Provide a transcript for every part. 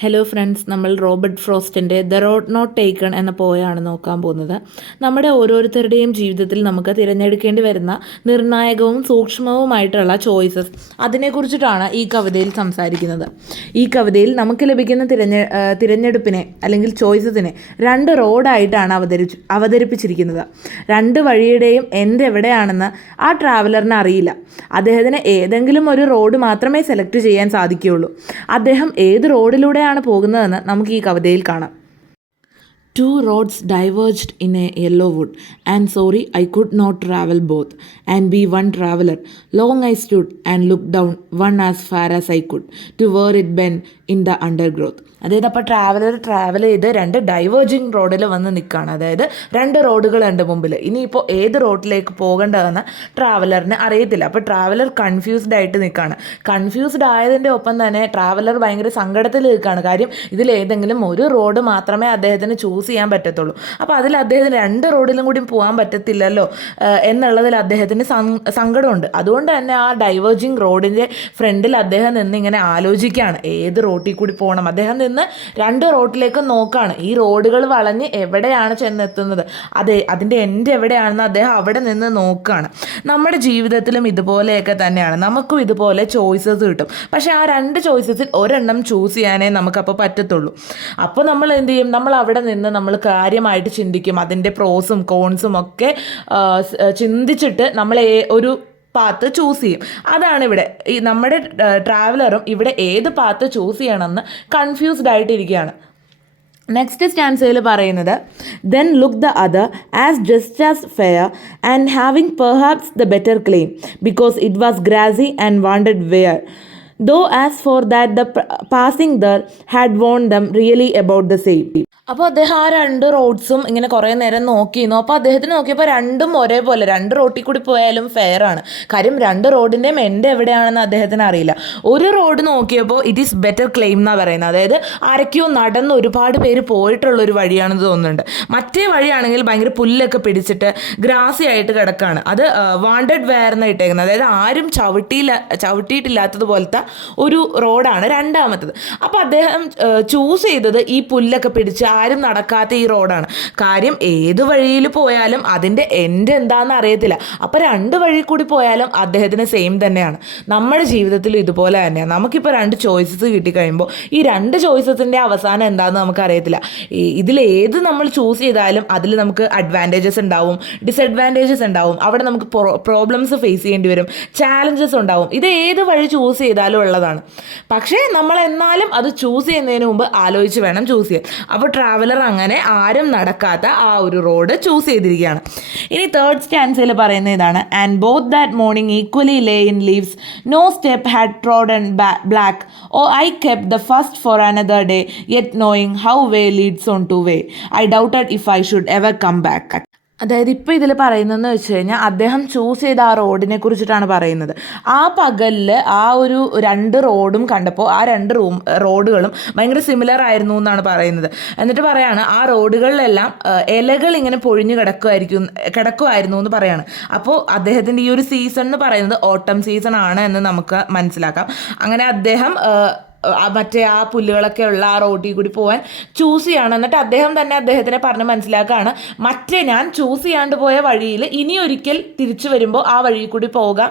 Hello friends, നമ്മൾ Robert ഫ്രോസ്റ്റിൻ്റെ the road not taken എന്ന പോയാണ് നോക്കാൻ പോകുന്നത്. നമ്മുടെ ഓരോരുത്തരുടെയും ജീവിതത്തിൽ നമുക്ക് തിരഞ്ഞെടുക്കേണ്ടി വരുന്ന നിർണായകവും സൂക്ഷ്മവുമായിട്ടുള്ള ചോയ്സസ്, അതിനെക്കുറിച്ചിട്ടാണ് ഈ കവിതയിൽ സംസാരിക്കുന്നത്. ഈ കവിതയിൽ നമുക്ക് ലഭിക്കുന്ന തിരഞ്ഞെടുപ്പിനെ അല്ലെങ്കിൽ ചോയ്സസിനെ രണ്ട് റോഡായിട്ടാണ് അവതരിപ്പിച്ചിരിക്കുന്നത്. രണ്ട് വഴിയുടെയും എൻഡ് എവിടെയാണെന്ന് ആ ട്രാവലറിന് അറിയില്ല. അദ്ദേഹത്തിന് ഏതെങ്കിലും ഒരു റോഡ് മാത്രമേ സെലക്ട് ചെയ്യാൻ സാധിക്കുകയുള്ളൂ. അദ്ദേഹം ഏത് റോഡിലൂടെ പോകുന്നതെന്ന് നമുക്ക് ഈ കവിതയിൽ കാണാം. Two roads diverged in a yellow wood, and sorry I could not travel both, and be one traveller. Long I stood and looked down one as far as I could, to where it bent in the undergrowth. അതായത് അപ്പോൾ travel ചെയ്ത് രണ്ട് diverging റോഡിൽ വന്ന് നിൽക്കുകയാണ്. അതായത് രണ്ട് റോഡുകളുണ്ട് മുമ്പിൽ. ഇനിയിപ്പോൾ ഏത് റോഡിലേക്ക് പോകേണ്ടതെന്ന് ട്രാവലറിന് അറിയത്തില്ല. അപ്പോൾ ട്രാവലർ കൺഫ്യൂസ്ഡ് ആയിട്ട് നിൽക്കുകയാണ്. കൺഫ്യൂസ്ഡ് ആയതിൻ്റെ ഒപ്പം തന്നെ ട്രാവലർ ഭയങ്കര സങ്കടത്തിൽ നിൽക്കുകയാണ്. കാര്യം ഇതിലേതെങ്കിലും ഒരു റോഡ് മാത്രമേ അദ്ദേഹത്തിന് ചൂസ് ചെയ്യാൻ പറ്റത്തുള്ളൂ. അപ്പോൾ അതിൽ അദ്ദേഹത്തിന് രണ്ട് റോഡിലും കൂടി പോകാൻ പറ്റത്തില്ലല്ലോ എന്നുള്ളതിൽ അദ്ദേഹത്തിന് സങ്കടമുണ്ട്. അതുകൊണ്ട് തന്നെ ആ ഡൈവേർജിങ് റോഡിൻ്റെ ഫ്രണ്ടിൽ അദ്ദേഹം നിന്ന് ഇങ്ങനെ ആലോചിക്കുകയാണ് ഏത് റോഡിൽ കൂടി പോകണം. അദ്ദേഹം നിന്ന് രണ്ട് റോഡിലേക്ക് നോക്കുകയാണ്. ഈ റോഡുകൾ വളഞ്ഞ് എവിടെയാണ് ചെന്നെത്തുന്നത്, അതിൻ്റെ എൻഡ് എവിടെയാണെന്ന് അദ്ദേഹം അവിടെ നിന്ന് നോക്കുകയാണ്. നമ്മുടെ ജീവിതത്തിലും ഇതുപോലെയൊക്കെ തന്നെയാണ്. നമുക്കും ഇതുപോലെ ചോയ്സസ് കിട്ടും. പക്ഷേ ആ രണ്ട് ചോയ്സസിൽ ഒരെണ്ണം ചൂസ് ചെയ്യാനേ നമുക്കപ്പോൾ പറ്റത്തുള്ളൂ. അപ്പോൾ നമ്മൾ എന്ത് ചെയ്യും? നമ്മൾ അവിടെ നിന്ന് നമ്മൾ കാര്യമായിട്ട് ചിന്തിക്കും. അതിൻ്റെ പ്രോസും കോൺസും ഒക്കെ ചിന്തിച്ചിട്ട് നമ്മൾ ഒരു പാത്ത് ചൂസ് ചെയ്യും. അതാണ് ഇവിടെ ഈ നമ്മുടെ ട്രാവലറും ഇവിടെ ഏത് പാത്ത് ചൂസ് ചെയ്യണമെന്ന് കൺഫ്യൂസ്ഡ് ആയിട്ടിരിക്കുകയാണ്. നെക്സ്റ്റ് സ്റ്റാൻസയിൽ പറയുന്നത്, then look the other as just as fair and having perhaps the better claim because it was grassy and wanted wear though as for that the passing there had warned them really about the same. അപ്പോൾ അദ്ദേഹം ആ രണ്ട് റോഡ്സും ഇങ്ങനെ കുറേ നേരം നോക്കിയിരുന്നു. അപ്പോൾ അദ്ദേഹത്തിന് നോക്കിയപ്പോൾ രണ്ടും ഒരേപോലെ, രണ്ട് റോഡിൽ കൂടി പോയാലും ഫെയർ ആണ്. കാര്യം രണ്ട് റോഡിൻ്റെയും എൻഡ് എവിടെയാണെന്ന് അദ്ദേഹത്തിന് അറിയില്ല. ഒരു റോഡ് നോക്കിയപ്പോൾ ഇറ്റ് ഈസ് ബെറ്റർ ക്ലെയിം എന്നാണ് പറയുന്നത്. അതായത് ആരൊക്കെയോ നടന്ന് ഒരുപാട് പേര് പോയിട്ടുള്ളൊരു വഴിയാണെന്ന് തോന്നുന്നുണ്ട്. മറ്റേ വഴിയാണെങ്കിൽ ഭയങ്കര പുല്ലൊക്കെ പിടിച്ചിട്ട് ഗ്രാസി ആയിട്ട് കിടക്കുകയാണ്. അത് വാണ്ടഡ് വെയർ എന്ന് ഇട്ടേക്കുന്നത്. അതായത് ആരും ചവിട്ടിയിട്ടില്ലാത്തതുപോലത്തെ ഒരു റോഡാണ് രണ്ടാമത്തത്. അപ്പോൾ അദ്ദേഹം ചൂസ് ചെയ്തത് ഈ പുല്ലൊക്കെ പിടിച്ച് ആരും നടക്കാത്ത ഈ റോഡാണ്. കാര്യം ഏത് വഴിയിൽ പോയാലും അതിൻ്റെ എൻഡ് എന്താണെന്ന് അറിയത്തില്ല. അപ്പോൾ രണ്ട് വഴി കൂടി പോയാലും അദ്ദേഹത്തിന് സെയിം തന്നെയാണ്. നമ്മുടെ ജീവിതത്തിൽ ഇതുപോലെ തന്നെയാണ്. നമുക്കിപ്പോൾ രണ്ട് ചോയ്സസ് കിട്ടിക്കഴിയുമ്പോൾ ഈ രണ്ട് ചോയ്സസിൻ്റെ അവസാനം എന്താണെന്ന് നമുക്കറിയത്തില്ല. ഇതിലേത് നമ്മൾ ചൂസ് ചെയ്താലും അതിൽ നമുക്ക് അഡ്വാൻറ്റേജസ് ഉണ്ടാവും, ഡിസഡ്വാൻറ്റേജസ് ഉണ്ടാവും. അവിടെ നമുക്ക് പ്രോബ്ലംസ് ഫേസ് ചെയ്യേണ്ടി വരും, ചാലഞ്ചസ് ഉണ്ടാവും. ഇത് ഏത് വഴി ചൂസ് ചെയ്താലും ഉള്ളതാണ്. പക്ഷേ നമ്മൾ എന്നാലും അത് ചൂസ് ചെയ്യുന്നതിന് മുമ്പ് ആലോചിച്ച് വേണം ചൂസ് ചെയ്യാൻ. അപ്പോൾ ട്രാവലർ അങ്ങനെ ആരും നടക്കാത്ത ആ ഒരു റോഡ് ചൂസ് ചെയ്തിരിക്കുകയാണ്. ഇനി തേർഡ് സ്റ്റാൻസയിൽ പറയുന്ന ഇതാണ്, and both that morning equally lay in leaves, no step had trodden black, oh I kept the first for another day, yet knowing how way leads on to way, I doubted if I should ever come back. അതായത് ഇപ്പോൾ ഇതിൽ പറയുന്നതെന്ന് വെച്ച് കഴിഞ്ഞാൽ അദ്ദേഹം choose ചെയ്ത ആ റോഡിനെ കുറിച്ചിട്ടാണ് പറയുന്നത്. ആ പകലിൽ ആ ഒരു രണ്ട് റോഡും കണ്ടപ്പോൾ ആ രണ്ട് റോഡുകളും ഭയങ്കര സിമിലർ ആയിരുന്നു എന്നാണ് പറയുന്നത്. എന്നിട്ട് പറയാണ് ആ റോഡുകളിലെല്ലാം ഇലകൾ ഇങ്ങനെ പൊഴിഞ്ഞു കിടക്കുമായിരുന്നു എന്ന് പറയാണ്. അപ്പോൾ അദ്ദേഹത്തിൻ്റെ ഈ ഒരു സീസൺ എന്ന് പറയുന്നത് ഓട്ടം സീസൺ ആണ് എന്ന് നമുക്ക് മനസ്സിലാക്കാം. അങ്ങനെ അദ്ദേഹം മറ്റേ ആ പുല്ലുകളൊക്കെ ഉള്ള ആ റോഡിൽ കൂടി പോകാൻ ചൂസ് ചെയ്യാണ്. എന്നിട്ട് അദ്ദേഹം തന്നെ അദ്ദേഹത്തിനെ പറഞ്ഞ് മനസ്സിലാക്കുകയാണ്, മറ്റേ ഞാൻ ചൂസ് ചെയ്യാണ്ട് പോയ വഴിയിൽ ഇനി ഒരിക്കൽ തിരിച്ചു വരുമ്പോൾ ആ വഴിയിൽ കൂടി പോകാം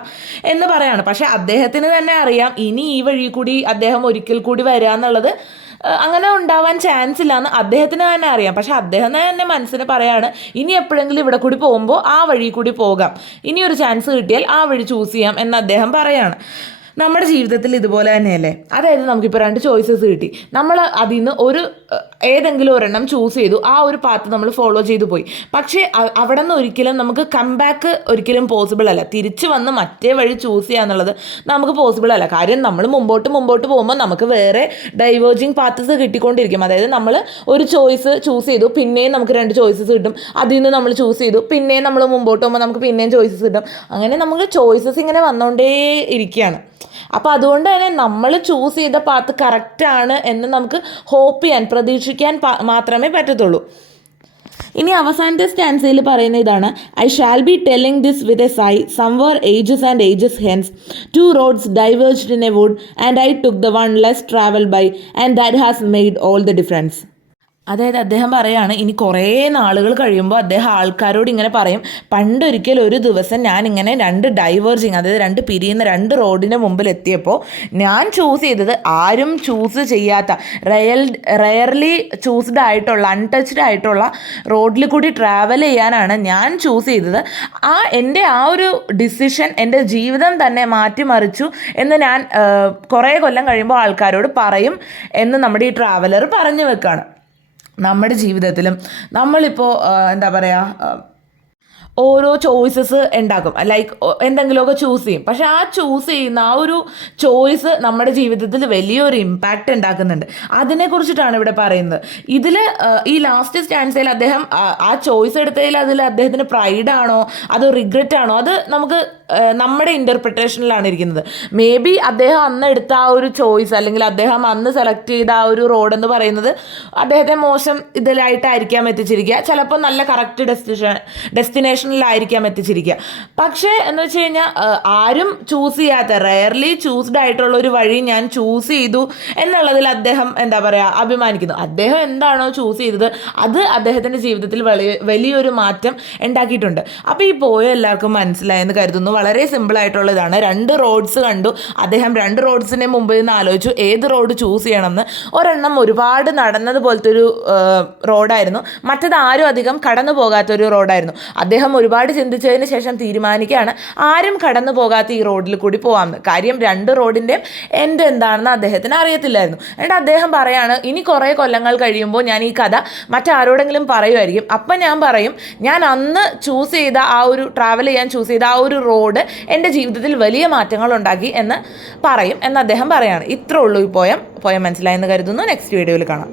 എന്ന് പറയാണ്. പക്ഷേ അദ്ദേഹത്തിന് തന്നെ അറിയാം ഇനി ഈ വഴി കൂടി അദ്ദേഹം ഒരിക്കൽ കൂടി വരിക എന്നുള്ളത് അങ്ങനെ ഉണ്ടാവാൻ ചാൻസ് ഇല്ലയെന്ന് അദ്ദേഹത്തിന് തന്നെ അറിയാം. പക്ഷെ അദ്ദേഹം തന്നെ മനസ്സിന് പറയാണ്, ഇനി എപ്പോഴെങ്കിലും ഇവിടെ കൂടി പോകുമ്പോൾ ആ വഴി കൂടി പോകാം, ഇനി ഒരു ചാൻസ് കിട്ടിയാൽ ആ വഴി ചൂസ് ചെയ്യാം എന്ന് അദ്ദേഹം പറയാണ്. നമ്മുടെ ജീവിതത്തിൽ ഇതുപോലെ തന്നെയല്ലേ? അതായത് നമുക്കിപ്പോൾ രണ്ട് ചോയ്സസ് കിട്ടി, നമ്മൾ അതിൽ നിന്ന് ഏതെങ്കിലും ഒരെണ്ണം ചൂസ് ചെയ്തു, ആ ഒരു പാത്ത് നമ്മൾ ഫോളോ ചെയ്തു പോയി. പക്ഷേ അവിടെ നിന്ന് ഒരിക്കലും നമുക്ക് കം ബാക്ക് ഒരിക്കലും പോസിബിൾ അല്ല. തിരിച്ച് വന്ന് മറ്റേ വഴി ചൂസ് ചെയ്യുക എന്നുള്ളത് നമുക്ക് പോസിബിൾ അല്ല. കാര്യം നമ്മൾ മുമ്പോട്ട് പോകുമ്പോൾ നമുക്ക് വേറെ ഡൈവേർജിങ് പാത്തസ് കിട്ടിക്കൊണ്ടിരിക്കും. അതായത് നമ്മൾ ഒരു ചോയ്സ് ചൂസ് ചെയ്തു, പിന്നെയും നമുക്ക് രണ്ട് ചോയ്സസ് കിട്ടും. അതിൽ നിന്ന് നമ്മൾ ചൂസ് ചെയ്തു, പിന്നെയും നമ്മൾ മുമ്പോട്ട് പോകുമ്പോൾ നമുക്ക് പിന്നെയും ചോയ്സസ് കിട്ടും. അങ്ങനെ നമുക്ക് ചോയ്സസ് ഇങ്ങനെ വന്നുകൊണ്ടേ ഇരിക്കുകയാണ്. അപ്പോൾ അതുകൊണ്ട് തന്നെ നമ്മൾ ചൂസ് ചെയ്ത പാത്ത് കറക്റ്റാണ് എന്ന് നമുക്ക് ഹോപ്പ് ചെയ്യാൻ, പ്രതീക്ഷിക്കാൻ മാത്രമേ പറ്റത്തുള്ളൂ. ഇനി അവസാനത്തെ സ്റ്റാൻസയിൽ പറയുന്ന ഇതാണ്: I shall be telling this with a sigh somewhere ages and ages hence two roads diverged in a wood and I took the one less travel by and that has made all the difference. അതായത് അദ്ദേഹം പറയാണ്, ഇനി കുറേ നാളുകൾ കഴിയുമ്പോൾ അദ്ദേഹം ആൾക്കാരോട് ഇങ്ങനെ പറയും, പണ്ടൊരിക്കൽ ഒരു ദിവസം ഞാനിങ്ങനെ രണ്ട് ഡൈവേർജിങ്, അതായത് രണ്ട് പിരിയുന്ന രണ്ട് റോഡിൻ്റെ മുമ്പിൽ എത്തിയപ്പോൾ ഞാൻ ചൂസ് ചെയ്തത് ആരും ചൂസ് ചെയ്യാത്ത റയർലി ചൂസ്ഡ് ആയിട്ടുള്ള അൺടച്ച്ഡ് ആയിട്ടുള്ള റോഡിൽ കൂടി ട്രാവൽ ചെയ്യാനാണ് ഞാൻ ചൂസ് ചെയ്തത്. എൻ്റെ ആ ഒരു ഡിസിഷൻ എൻ്റെ ജീവിതം തന്നെ മാറ്റിമറിച്ചു എന്ന് ഞാൻ കുറേ കൊല്ലം കഴിയുമ്പോൾ ആൾക്കാരോട് പറയും എന്ന് നമ്മുടെ ഈ ട്രാവലർ പറഞ്ഞു വെക്കുകയാണ്. നമ്മുടെ ജീവിതത്തിലും നമ്മളിപ്പോൾ എന്താ പറയുക, ഓരോ ചോയ്സസ് ഉണ്ടാക്കും, ലൈക്ക് എന്തെങ്കിലുമൊക്കെ ചൂസ് ചെയ്യും. പക്ഷെ ആ ചൂസ് ചെയ്യുന്ന ആ ഒരു ചോയ്സ് നമ്മുടെ ജീവിതത്തിൽ വലിയൊരു ഇമ്പാക്റ്റ് ഉണ്ടാക്കുന്നുണ്ട്. അതിനെക്കുറിച്ചിട്ടാണ് ഇവിടെ പറയുന്നത്. ഇതിൽ ഈ ലാസ്റ്റ് സ്റ്റാൻസയിൽ അദ്ദേഹം ആ ചോയ്സ് എടുത്തതിൽ അതിൽ അദ്ദേഹത്തിന് പ്രൈഡാണോ അതോ റിഗ്രറ്റ് ആണോ, അത് നമുക്ക് നമ്മുടെ ഇൻ്റർപ്രിട്ടേഷനിലാണ് ഇരിക്കുന്നത്. മേ ബി അദ്ദേഹം അന്ന് എടുത്ത ആ ഒരു ചോയ്സ്, അല്ലെങ്കിൽ അദ്ദേഹം അന്ന് സെലക്ട് ചെയ്ത ആ ഒരു റോഡെന്ന് പറയുന്നത് അദ്ദേഹത്തെ മോശം ഇതിലായിട്ടായിരിക്കാം എത്തിച്ചിരിക്കുക. ചിലപ്പോൾ നല്ല കറക്റ്റ് ഡെസ്റ്റിനേഷനിലായിരിക്കാം എത്തിച്ചിരിക്കുക. പക്ഷേ എന്ന് വെച്ച് കഴിഞ്ഞാൽ ആരും ചൂസ് ചെയ്യാത്ത, റെയർലി ചൂസ്ഡ് ആയിട്ടുള്ള ഒരു വഴി ഞാൻ ചൂസ് ചെയ്തു എന്നുള്ളതിൽ അദ്ദേഹം എന്താ പറയുക അഭിമാനിക്കുന്നു. അദ്ദേഹം എന്താണോ ചൂസ് ചെയ്തത് അത് അദ്ദേഹത്തിൻ്റെ ജീവിതത്തിൽ വലിയൊരു മാറ്റം ഉണ്ടാക്കിയിട്ടുണ്ട്. അപ്പോൾ ഈ പോയ എല്ലാവർക്കും മനസ്സിലായെന്ന് കരുതുന്നു. വളരെ സിമ്പിളായിട്ടുള്ളതാണ്. രണ്ട് റോഡ്സ് കണ്ടു, അദ്ദേഹം രണ്ട് റോഡ്സിനെ മുമ്പിൽ നിന്ന് ആലോചിച്ചു ഏത് റോഡ് ചൂസ് ചെയ്യണമെന്ന്. ഒരെണ്ണം ഒരുപാട് നടന്നത് പോലത്തെ ഒരു റോഡായിരുന്നു, മറ്റത് ആരും അധികം കടന്നു പോകാത്തൊരു റോഡായിരുന്നു. അദ്ദേഹം ഒരുപാട് ചിന്തിച്ചതിന് ശേഷം തീരുമാനിക്കുകയാണ് ആരും കടന്നു പോകാത്ത ഈ റോഡിൽ കൂടി പോകാമെന്ന്. കാര്യം രണ്ട് റോഡിൻ്റെയും എൻഡ് എന്താണെന്ന് അദ്ദേഹത്തിന് അറിയത്തില്ലായിരുന്നു. എന്നിട്ട് അദ്ദേഹം പറയാണ്, ഇനി കുറേ കൊല്ലങ്ങൾ കഴിയുമ്പോൾ ഞാൻ ഈ കഥ മറ്റാരോടെങ്കിലും പറയുമായിരിക്കും. അപ്പം ഞാൻ പറയും, ഞാൻ അന്ന് ചൂസ് ചെയ്ത ആ ഒരു ട്രാവൽ ചെയ്യാൻ ചൂസ് ചെയ്ത ആ ഒരു റോഡ് എൻ്റെ ജീവിതത്തിൽ വലിയ മാറ്റങ്ങൾ ഉണ്ടാക്കി എന്ന് പറയും എന്ന് അദ്ദേഹം പറയാണ്. ഇത്രേ ഉള്ളൂ ഈ പോയം മനസ്സിലായെന്ന് കരുതുന്നു. നെക്സ്റ്റ് വീഡിയോയിൽ കാണാം.